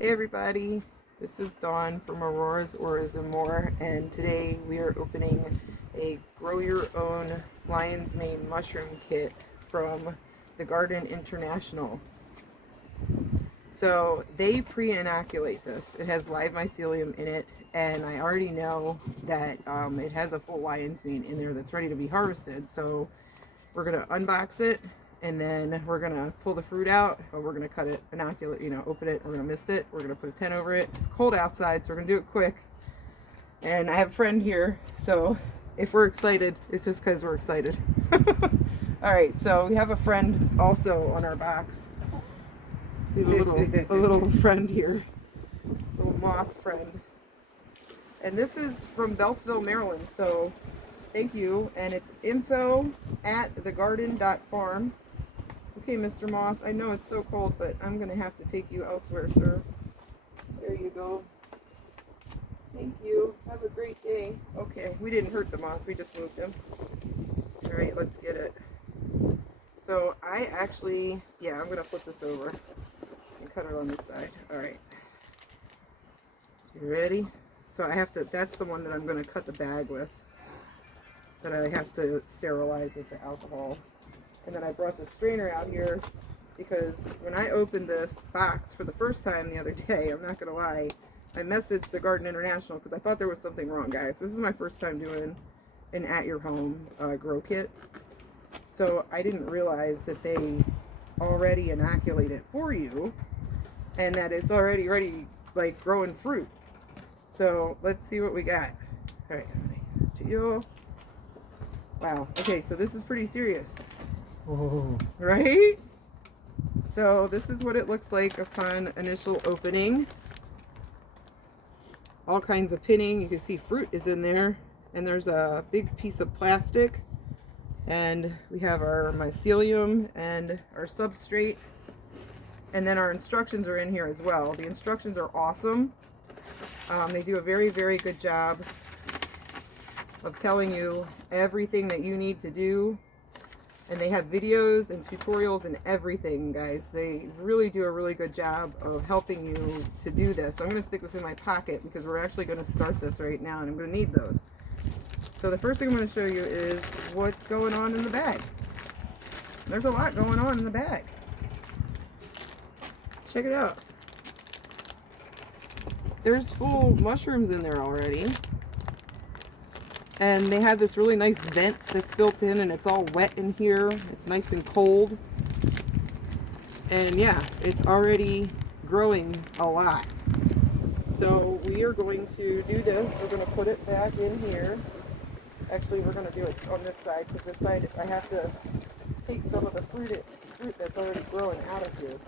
Hey everybody, this is Dawn from Aurora's Auras and More, and today we are opening a Grow Your Own Lion's Mane Mushroom Kit from the Garden International. So they pre-inoculate this. It has live mycelium in it, and I already know that it has a full lion's mane in there that's ready to be harvested. So we're gonna unbox it, and then we're gonna pull the fruit out, or we're gonna cut it, inoculate, open it, we're gonna mist it, we're gonna put a tent over it. It's cold outside, so we're gonna do it quick. And I have a friend here, so if we're excited, it's just because we're excited. All right, so we have a friend also on our box. We have a little friend here, little moth friend. And this is from Beltsville, Maryland, so thank you. And it's info@thegarden.farm. Okay, Mr. Moth, I know it's so cold, but I'm going to have to take you elsewhere, sir. There you go. Thank you. Have a great day. Okay, we didn't hurt the moth. We just moved him. All right, let's get it. So I actually, I'm going to flip this over and cut it on this side. All right. You ready? So I have to, that's the one that I'm going to cut the bag with, that I have to sterilize with the alcohol. And then I brought the strainer out here because when I opened this box for the first time the other day, I'm not gonna lie, I messaged the Garden International because I thought there was something wrong, guys. This is my first time doing an at your home grow kit. So I didn't realize that they already inoculate it for you and that it's already ready, like growing fruit. So let's see what we got. All right, to you. Wow, okay, so this is pretty serious. Oh. Right? So this is what it looks like upon initial opening. All kinds of pinning. You can see fruit is in there. And there's a big piece of plastic. And we have our mycelium and our substrate. And then our instructions are in here as well. The instructions are awesome. They do a very, very good job of telling you everything that you need to do. And they have videos and tutorials and everything, guys. They really do a really good job of helping you to do this. I'm going to stick this in my pocket because we're actually going to start this right now, and I'm going to need those. So the first thing I'm going to show you is what's going on in the bag. There's a lot going on in the bag. Check it out. There's full mushrooms in there already. And they have this really nice vent that's built in, and it's all wet in here. It's nice and cold. And yeah, it's already growing a lot. So we are going to do this. We're going to put it back in here. Actually, we're going to do it on this side, because this side I have to take some of the fruit that's already growing out of here.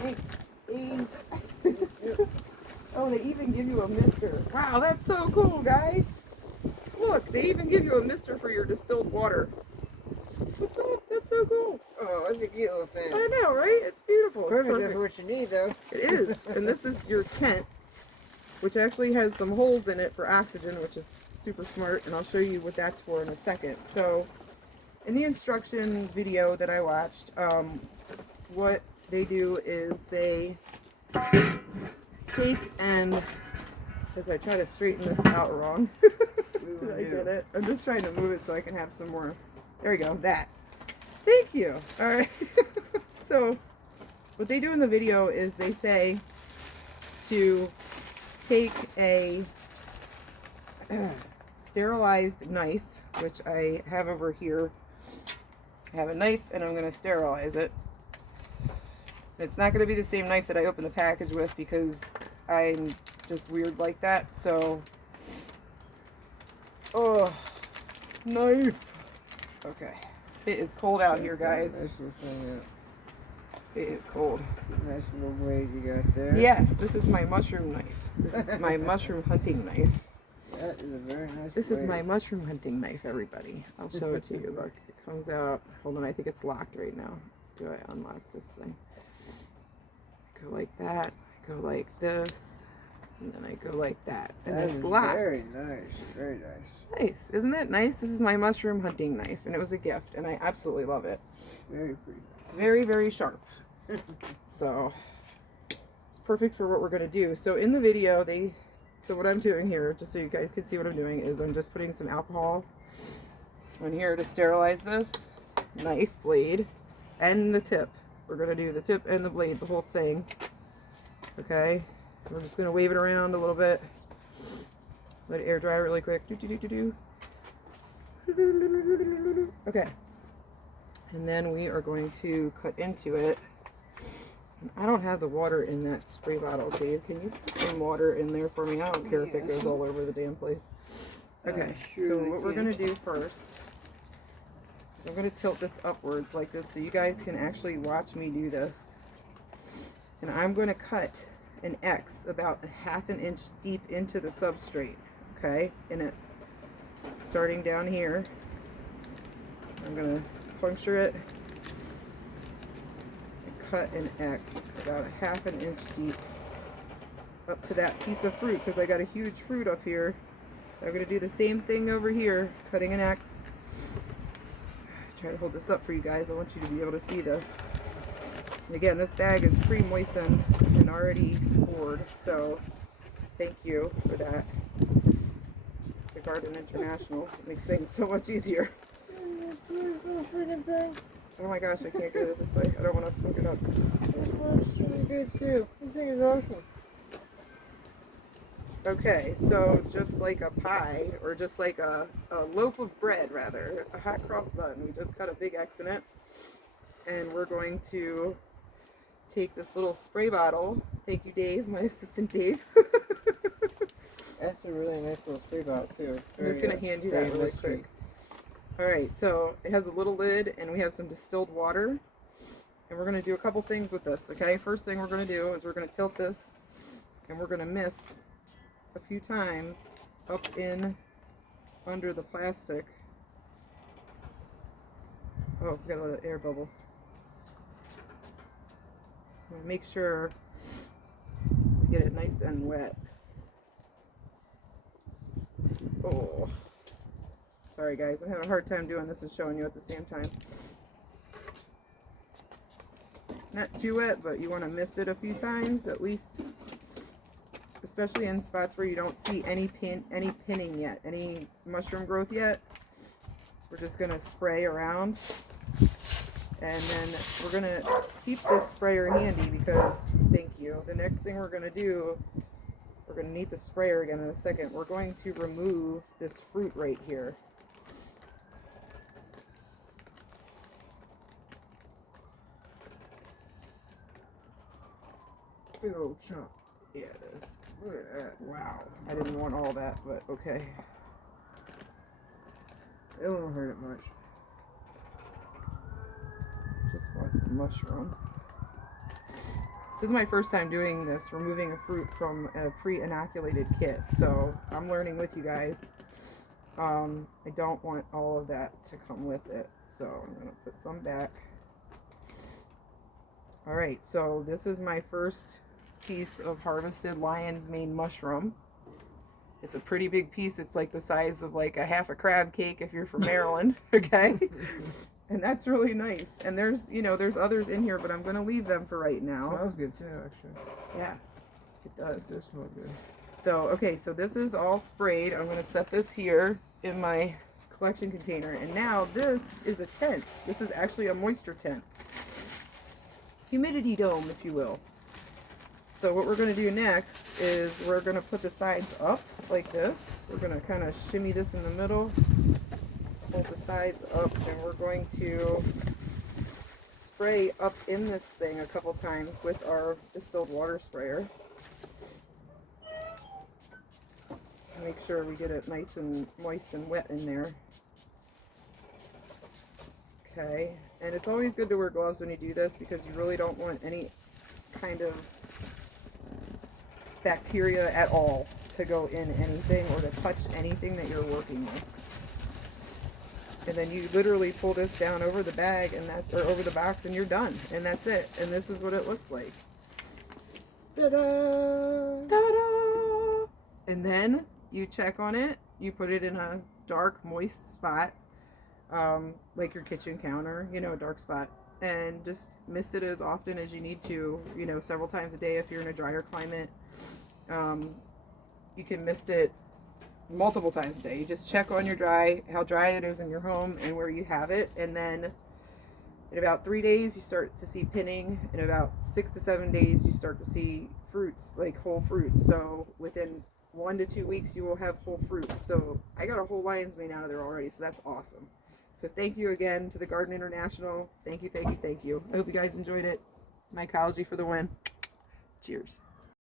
Hey. Oh, they even give you a mister. Wow, that's so cool, guys. Look, they even give you a mister for your distilled water. What's up? That's so cool. Oh, that's a cute little thing. I know, right? It's beautiful. Perfect for what you need, though. It is. And this is your tent, which actually has some holes in it for oxygen, which is super smart. And I'll show you what that's for in a second. So, in the instruction video that I watched, what they do is they take and, because I try to straighten this out wrong. Did I get it? I'm just trying to move it so I can have some more. There we go. That. Thank you. All right. So what they do in the video is they say to take a sterilized knife, which I have over here. I have a knife and I'm going to sterilize it. It's not going to be the same knife that I opened the package with because I'm just weird like that. So, oh, knife. Okay. It is cold out here, guys. It is cold. Nice little blade you got there. Yes, this is my mushroom knife. This is my mushroom hunting knife. That is a very nice This blade. is my mushroom hunting knife, everybody. I'll show it to you. Look, it comes out. Hold on, I think it's locked right now. Do I unlock this thing? Go like that. Go like this. And then I go like that. And That it's is locked. very nice. Very nice. Nice. Isn't that nice? This is my mushroom hunting knife. And it was a gift. And I absolutely love it. Very pretty. It's very, very sharp. So, perfect for what we're gonna do. So in the video, so what I'm doing here, just so you guys can see what I'm doing, is I'm just putting some alcohol on here to sterilize this knife blade and the tip. We're gonna do the tip and the blade, the whole thing. Okay, we're just gonna wave it around a little bit. Let it air dry really quick. Okay, and then we are going to cut into it. I don't have the water in that spray bottle, Dave. Can you put some water in there for me? I don't care if it goes all over the damn place. Okay, so what we're going to do first is I'm going to tilt this upwards like this so you guys can actually watch me do this. And I'm going to cut an X about a ½ an inch deep into the substrate, okay? In it, starting down here. I'm going to puncture it. Cut an X about a ½ an inch deep up to that piece of fruit because I got a huge fruit up here. So I'm going to do the same thing over here, cutting an X. Try to hold this up for you guys. I want you to be able to see this. And again, this bag is pre-moistened and already scored, so thank you for that. The Garden International. It makes things so much easier. Oh my gosh, I can't get it this way. I don't want to fuck it up. This works really good too. This thing is awesome. Okay, so just like a pie, or just like a loaf of bread, rather, a hot cross bun, we just cut a big X in it. And we're going to take this little spray bottle. Thank you, Dave, my assistant Dave. That's a really nice little spray bottle too. I'm just going to hand you that really quick. Alright, so it has a little lid and we have some distilled water. And we're going to do a couple things with this, okay? First thing we're going to do is we're going to tilt this and we're going to mist a few times up in under the plastic. Oh, we got a little air bubble. Make sure we get it nice and wet. Oh. Sorry guys, I'm having a hard time doing this and showing you at the same time. Not too wet, but you want to mist it a few times at least, especially in spots where you don't see any pinning yet, any mushroom growth yet. We're just going to spray around, and then we're going to keep this sprayer handy because, thank you, the next thing we're going to do, we're going to need the sprayer again in a second. We're going to remove this fruit right here. Big old chunk. Yeah, it is. Look at that. Wow. I didn't want all that, but okay. It won't hurt it much. Just want the mushroom. This is my first time doing this, removing a fruit from a pre-inoculated kit, so I'm learning with you guys. I don't want all of that to come with it, so I'm going to put some back. Alright, so this is my first piece of harvested lion's mane mushroom. It's a pretty big piece. It's like the size of like a half a crab cake if you're from Maryland, okay? And that's really nice. And there's, you know, there's others in here, but I'm going to leave them for right now. It smells good too, actually. Yeah, it does. It does smell good. So, okay, so this is all sprayed. I'm going to set this here in my collection container. And now this is a tent. This is actually a moisture tent. Humidity dome, if you will. So what we're going to do next is we're going to put the sides up like this. We're going to kind of shimmy this in the middle, hold the sides up, and we're going to spray up in this thing a couple times with our distilled water sprayer. Make sure we get it nice and moist and wet in there. Okay, and it's always good to wear gloves when you do this because you really don't want any kind of bacteria at all to go in anything or to touch anything that you're working with. And then you literally pull this down over the bag and that, or over the box, and you're done. And that's it. And this is what it looks like. Ta-da! Ta-da! And then you check on it. You put it in a dark, moist spot, like your kitchen counter, you know, a dark spot. and just mist it as often as you need to, you know, several times a day if you're in a drier climate. You can mist it multiple times a day. You just check on how dry it is in your home and where you have it, and then in about 3 days you start to see pinning. In about 6 to 7 days you start to see fruits, like whole fruits. So within 1 to 2 weeks you will have whole fruit. So I got a whole lion's mane out of there already, so that's awesome. So thank you again to the Garden International. Thank you, thank you, thank you. I hope you guys enjoyed it. Mycology for the win. Cheers.